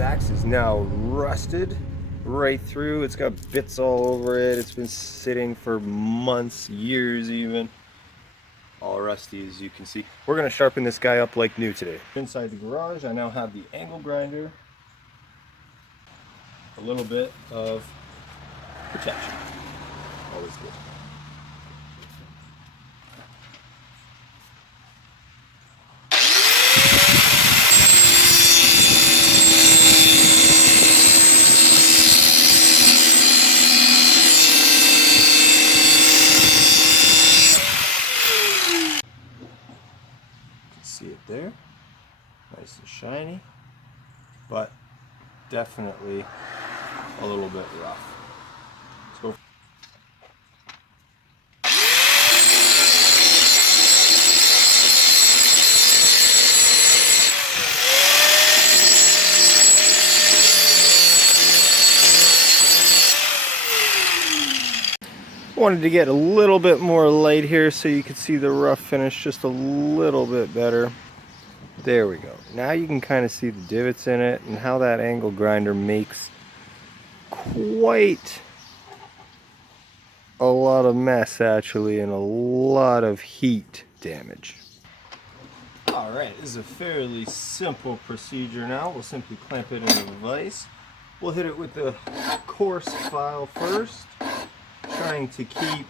axe is now rusted right through. It's got bits all over it. It's been sitting for months, years even. All rusty, as you can see. We're going to sharpen this guy up like new today. Inside the garage, I now have the angle grinder. A little bit of protection. Always good. See it there, nice and shiny, but definitely a little bit rough. Let's go. Wanted to get a little bit more light here so you can see the rough finish just a little bit better. There we go. Now you can kind of see the divots in it and how that angle grinder makes quite a lot of mess actually, and a lot of heat damage. Alright, this is a fairly simple procedure now. We'll simply clamp it into the vise. We'll hit it with the coarse file first, trying to keep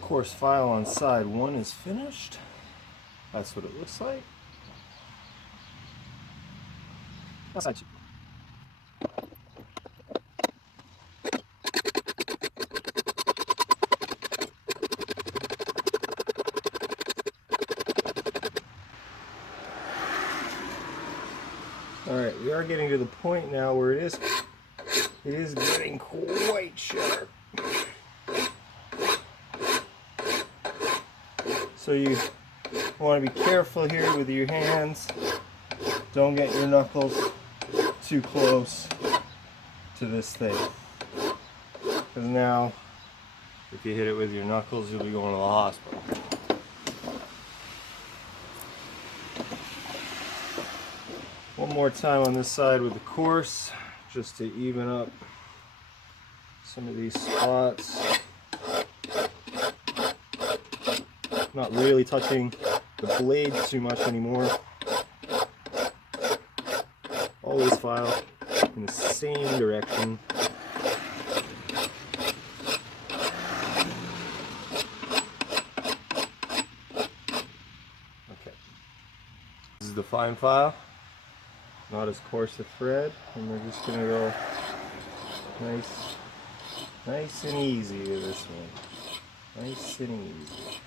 coarse file on side one is finished. That's what it looks like. Now side two. Alright, we are getting to the point now where it is getting quite sharp. So you want to be careful here with your hands. Don't get your knuckles too close to this thing. Because now, if you hit it with your knuckles, you'll be going to the hospital. One more time on this side with the coarse, just to even up some of these spots. Not really touching the blade too much anymore. Always file in the same direction. Okay. This is the fine file. Not as coarse a thread, and we're just gonna go nice and easy with this one. Nice and easy.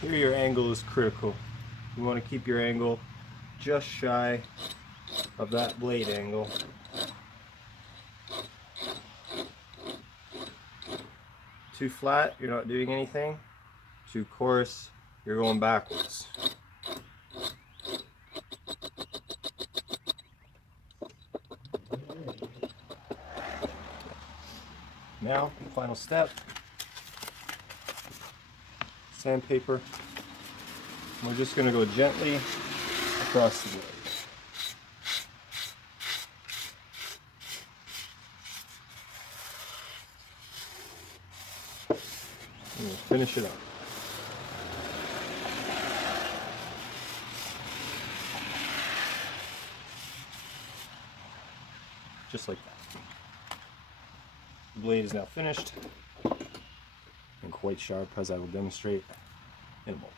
Here your angle is critical. You want to keep your angle just shy of that blade angle. Too flat, you're not doing anything. Too coarse, you're going backwards. Now, final step. Sandpaper. We're just going to go gently across the blade. And we'll finish it up. Just like that. The blade is now finished and quite sharp, as I will demonstrate in a moment.